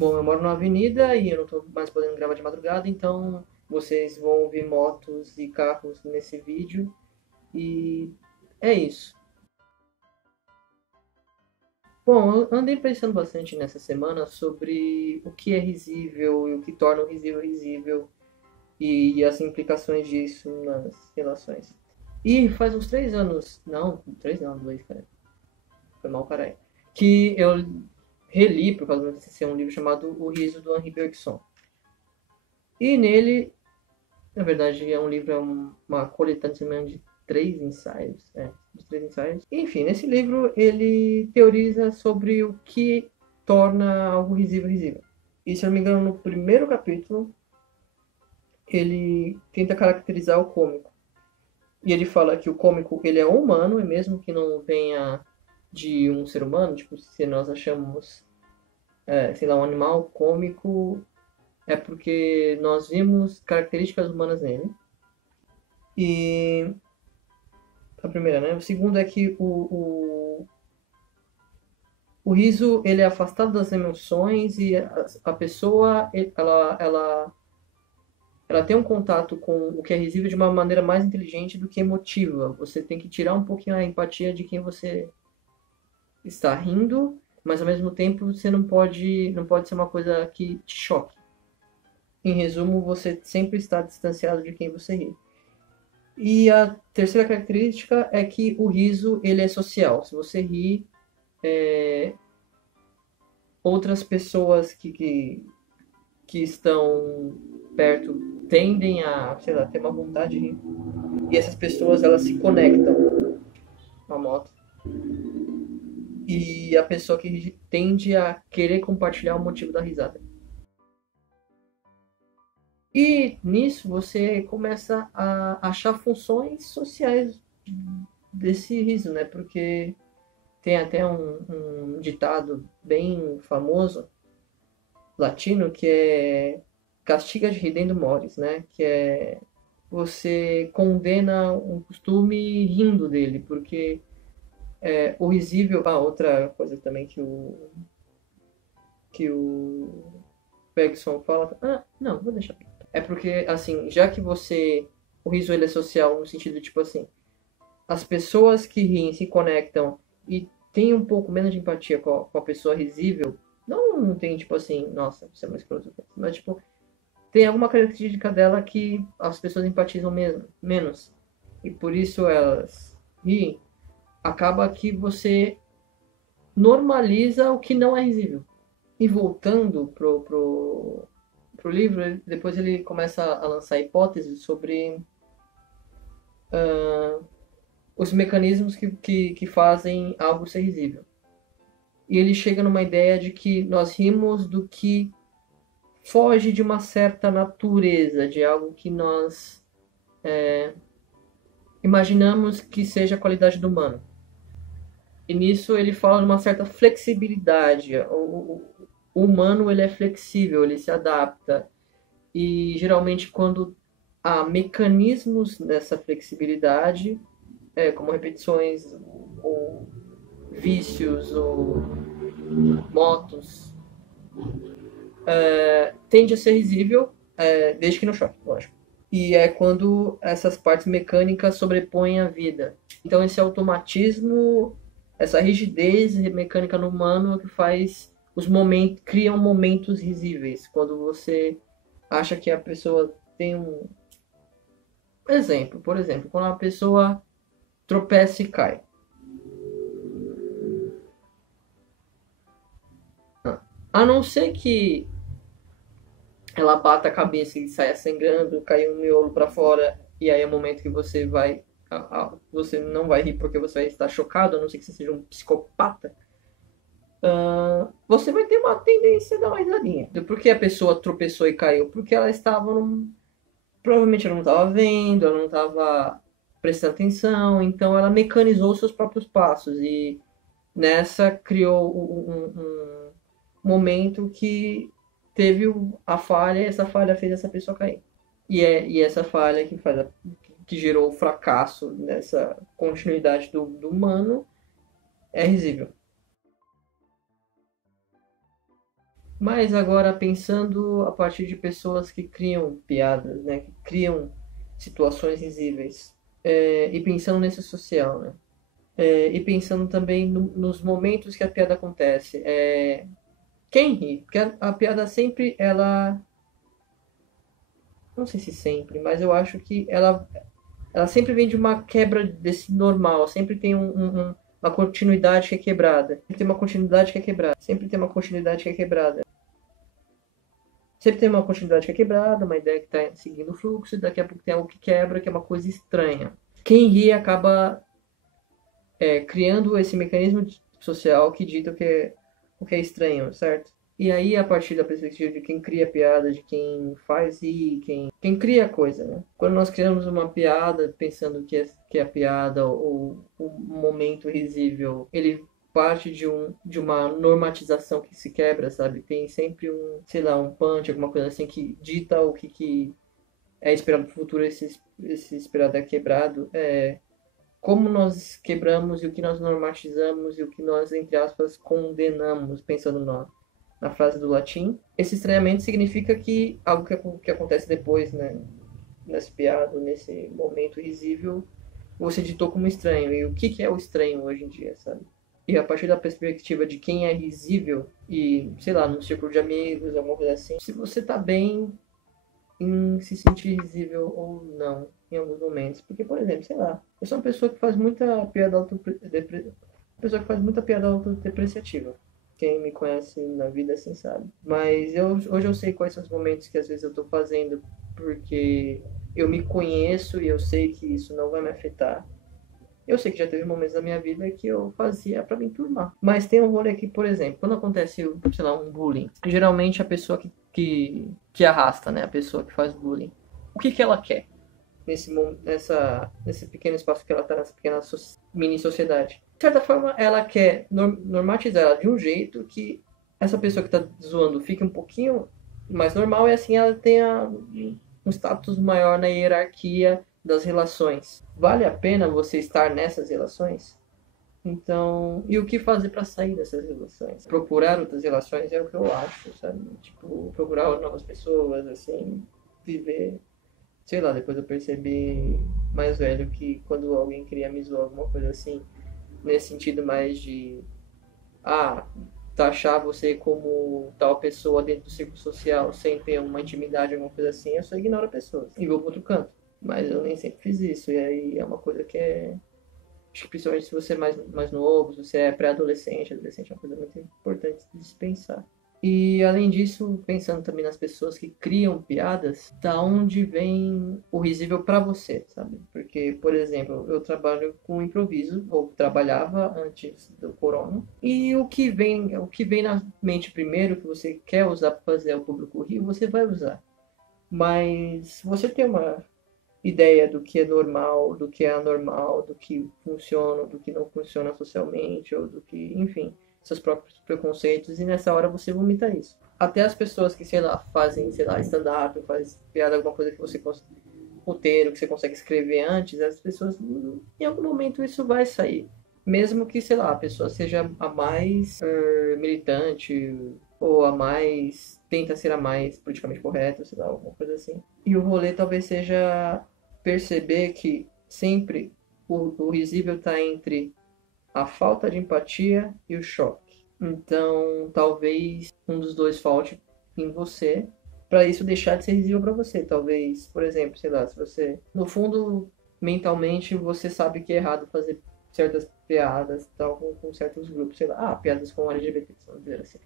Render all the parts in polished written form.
Bom, eu moro numa avenida e eu não tô mais podendo gravar de madrugada, então vocês vão ouvir motos e carros nesse vídeo. E é isso. Bom, eu andei pensando bastante nessa semana sobre o que é risível e o que torna o risível risível e as implicações disso nas relações. E faz uns 3 anos, não, 3 não, 2, cara, foi mal, caralho, que eu reli, por causa do meu TCC, um livro chamado O Riso, do Henri Bergson. E nele, na verdade, é um livro, uma coletânea de 3 ensaios, de 3 ensaios. Enfim, nesse livro ele teoriza sobre o que torna algo risível risível. E se eu não me engano, no primeiro capítulo, ele tenta caracterizar o cômico. E ele fala que o cômico ele é humano, e mesmo que não venha de um ser humano, tipo, se nós achamos, sei lá, um animal cômico, é porque nós vimos características humanas nele. E a primeira, né? O segundo é que o riso ele é afastado das emoções e a pessoa ela tem um contato com o que é risível de uma maneira mais inteligente do que emotiva. Você tem que tirar um pouquinho a empatia de quem você está rindo, mas ao mesmo tempo você não pode ser uma coisa que te choque. Em resumo, você sempre está distanciado de quem você ri. E a terceira característica é que o riso ele é social. Se você ri, outras pessoas que estão perto tendem a, sei lá, ter uma vontade de rir. E essas pessoas elas se conectam com a moto. E a pessoa que tende a querer compartilhar o motivo da risada. E nisso você começa a achar funções sociais desse riso, né? Porque tem até um ditado bem famoso latino que é castiga de ridendo mores, né? Que é você condena um costume rindo dele, porque o risível. Ah, outra coisa também que o Bergson fala. Ah, não, vou deixar. É porque, assim, já que você. O riso ele é social no sentido tipo assim, as pessoas que riem se conectam e têm um pouco menos de empatia com a pessoa risível, não tem tipo assim, nossa, você é mais escroto, mas tipo, tem alguma característica dela que as pessoas empatizam menos. E por isso elas riem. Acaba que você normaliza o que não é risível. E voltando pro livro, depois ele começa a lançar hipóteses sobre os mecanismos que fazem algo ser risível. E ele chega numa ideia de que nós rimos do que foge de uma certa natureza, de algo que nós imaginamos que seja a qualidade do humano. E nisso ele fala de uma certa flexibilidade. O humano ele é flexível, ele se adapta. E geralmente quando há mecanismos dessa flexibilidade, como repetições, ou vícios, ou motos, tende a ser risível, desde que não choque, lógico. E é quando essas partes mecânicas sobrepõem a vida. Então esse automatismo, essa rigidez mecânica no humano é que faz os momentos, criam momentos risíveis. Quando você acha que a pessoa tem um exemplo, por exemplo, quando uma pessoa tropeça e cai. A não ser que ela bata a cabeça e saia sangrando, cai um miolo para fora, e aí é o momento que você vai. Você não vai rir porque você vai estar chocado, a não ser que você seja um psicopata. Você vai ter uma tendência a dar uma risadinha. Por que a pessoa tropeçou e caiu? Porque ela estava num. Provavelmente ela não estava vendo, ela não estava prestando atenção, então ela mecanizou seus próprios passos e nessa criou um momento que teve a falha e essa falha fez essa pessoa cair. E essa falha que gerou o fracasso nessa continuidade do humano é risível. Mas agora pensando a partir de pessoas que criam piadas, né? Que criam situações risíveis. E pensando nesse social, né? E pensando também nos momentos que a piada acontece. Quem ri? Porque a piada sempre, ela... Não sei se sempre, mas eu acho que ela sempre vem de uma quebra desse normal. Sempre tem uma continuidade que é quebrada. Sempre tem uma continuidade que é quebrada. Sempre tem uma continuidade que é quebrada. Sempre tem uma continuidade que é quebrada, uma ideia que está seguindo o fluxo, e daqui a pouco tem algo que quebra, que é uma coisa estranha. Quem ri acaba criando esse mecanismo social que dita o que é estranho, certo? E aí, a partir da perspectiva de quem cria piada, de quem faz rir, quem cria a coisa, né? Quando nós criamos uma piada pensando que a piada ou o momento risível, ele parte de uma normatização que se quebra, sabe? Tem sempre sei lá, um punch, alguma coisa assim que dita o que é esperado para o futuro, esse esperado é quebrado. Como nós quebramos e o que nós normatizamos e o que nós, entre aspas, condenamos, pensando na frase do latim. Esse estranhamento significa que algo que acontece depois, né, nesse piada, nesse momento risível, você ditou como estranho. E o que é o estranho hoje em dia, sabe? E a partir da perspectiva de quem é risível, e sei lá, num círculo de amigos, alguma coisa assim, se você tá bem em se sentir risível ou não em alguns momentos. Porque, por exemplo, sei lá, eu sou uma pessoa que faz muita piada pessoa que faz muita piada autodepreciativa. Quem me conhece na vida assim sabe. Mas hoje eu sei quais são os momentos que às vezes eu tô fazendo porque eu me conheço e eu sei que isso não vai me afetar. Eu sei que já teve momentos da minha vida que eu fazia pra me enturmar. Mas tem um rolê aqui, por exemplo, quando acontece, sei lá, um bullying, geralmente a pessoa que arrasta, né? A pessoa que faz bullying. O que ela quer nesse pequeno espaço que ela tá, nessa pequena mini sociedade? De certa forma, ela quer normatizar ela de um jeito que essa pessoa que tá zoando fique um pouquinho mais normal e assim ela tenha um status maior na hierarquia das relações. Vale a pena você estar nessas relações? Então, e o que fazer para sair dessas relações? Procurar outras relações é o que eu acho, sabe? Tipo, procurar novas pessoas, assim, viver. Sei lá, depois eu percebi mais velho que quando alguém queria me zoar alguma coisa assim, nesse sentido mais de, ah, taxar você como tal pessoa dentro do círculo social sem ter uma intimidade, alguma coisa assim, eu só ignoro a pessoa e vou para outro canto. Mas eu nem sempre fiz isso, e aí é uma coisa que acho que principalmente se você é mais novo, se você é pré-adolescente, adolescente é uma coisa muito importante de se pensar. E além disso, pensando também nas pessoas que criam piadas, da onde vem o risível para você, sabe? Porque, por exemplo, eu trabalho com improviso, ou trabalhava antes do corona, e o que vem na mente primeiro que você quer usar para fazer o público rir, você vai usar. Mas você tem uma ideia do que é normal, do que é anormal, do que funciona, do que não funciona socialmente, ou do que, enfim, seus próprios preconceitos, e nessa hora você vomita isso. Até as pessoas que, sei lá, fazem, sei lá, stand-up, faz piada, alguma coisa que você roteiro, que você consegue escrever antes, as pessoas, em algum momento isso vai sair. Mesmo que, sei lá, a pessoa seja a mais militante, ou a mais tenta ser a mais politicamente correta, sei lá, alguma coisa assim. E o rolê talvez seja perceber que sempre o risível está entre a falta de empatia e o choque. Então, talvez um dos dois falte em você para isso deixar de ser risível para você. Talvez, por exemplo, sei lá, se você, no fundo, mentalmente, você sabe que é errado fazer certas piadas tal, com certos grupos, sei lá, piadas com LGBT, vamos dizer assim.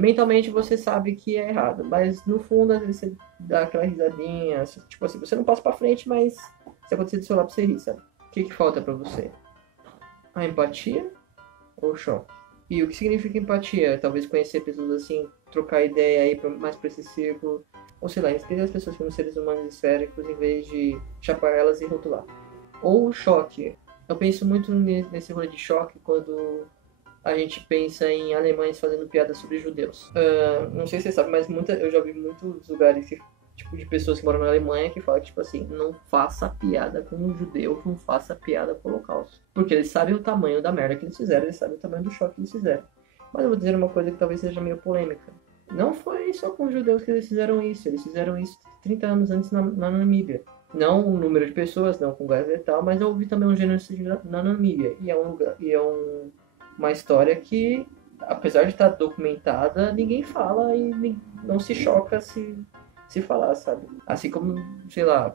Mentalmente você sabe que é errado, mas no fundo às vezes você dá aquela risadinha, tipo assim, você não passa pra frente, mas se acontecer do seu lado você ri, sabe? O que falta pra você? A empatia ou o choque? E o que significa empatia? Talvez conhecer pessoas assim, trocar ideia aí mais pra esse círculo, ou sei lá, entender as pessoas como seres humanos esféricos em vez de chapar elas e rotular. Ou o choque. Eu penso muito nesse rolê de choque quando a gente pensa em alemães fazendo piadas sobre judeus. Não sei se você sabe, mas eu já vi muitos lugares tipo, de pessoas que moram na Alemanha que falam, tipo assim, não faça piada com um judeu, não faça piada com o Holocausto. Porque eles sabem o tamanho da merda que eles fizeram, eles sabem o tamanho do choque que eles fizeram. Mas eu vou dizer uma coisa que talvez seja meio polêmica. Não foi só com os judeus que eles fizeram isso 30 anos antes na Namíbia. Não o número de pessoas, não com gás letal, mas houve também um genocídio na Namíbia. E é um lugar, uma história que, apesar de estar documentada, ninguém fala e não se choca se falar, sabe? Assim como, sei lá,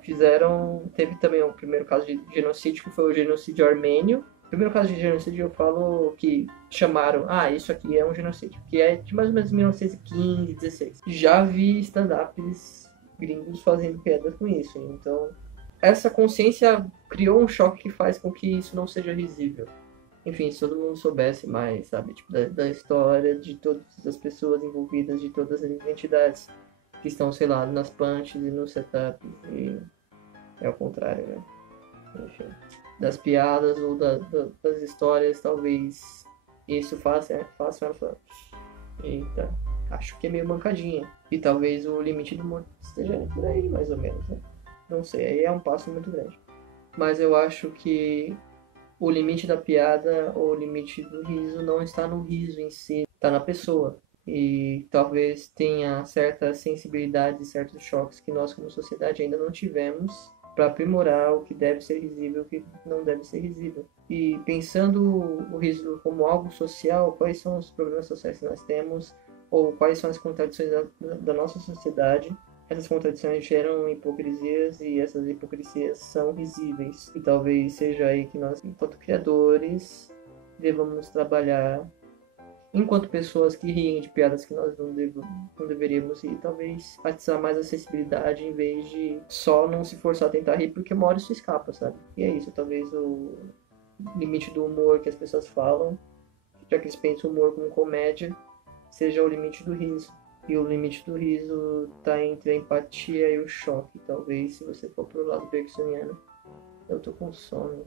teve também o primeiro caso de genocídio, que foi o genocídio armênio. O primeiro caso de genocídio eu falo que chamaram, isso aqui é um genocídio, que é de mais ou menos 1915, 16. Já vi stand-ups gringos fazendo piada com isso, então essa consciência criou um choque que faz com que isso não seja risível. Enfim, se todo mundo soubesse mais, sabe, tipo, da história de todas as pessoas envolvidas, de todas as identidades que estão, sei lá, nas punches e no setup, e é o contrário, né? Enfim, das piadas ou das histórias, talvez isso faça ela falar, eita, acho que é meio mancadinha. E talvez o limite do humor esteja por aí, mais ou menos, né? Não sei, aí é um passo muito grande. Mas eu acho que o limite da piada ou o limite do riso não está no riso em si, está na pessoa. E talvez tenha certas sensibilidades, certos choques que nós, como sociedade, ainda não tivemos para aprimorar o que deve ser risível e o que não deve ser risível. E pensando o riso como algo social, quais são os problemas sociais que nós temos, ou quais são as contradições da nossa sociedade. Essas contradições geram hipocrisias e essas hipocrisias são risíveis. E talvez seja aí que nós, enquanto criadores, devamos trabalhar enquanto pessoas que riem de piadas que nós não deveríamos rir, talvez atizar mais acessibilidade em vez de só não se forçar a tentar rir, porque uma hora isso escapa, sabe? E é isso, talvez o limite do humor que as pessoas falam, já que eles pensam o humor como comédia, seja o limite do riso. E o limite do riso está entre a empatia e o choque. Talvez, se você for pro lado bergsoniano, eu tô com sono.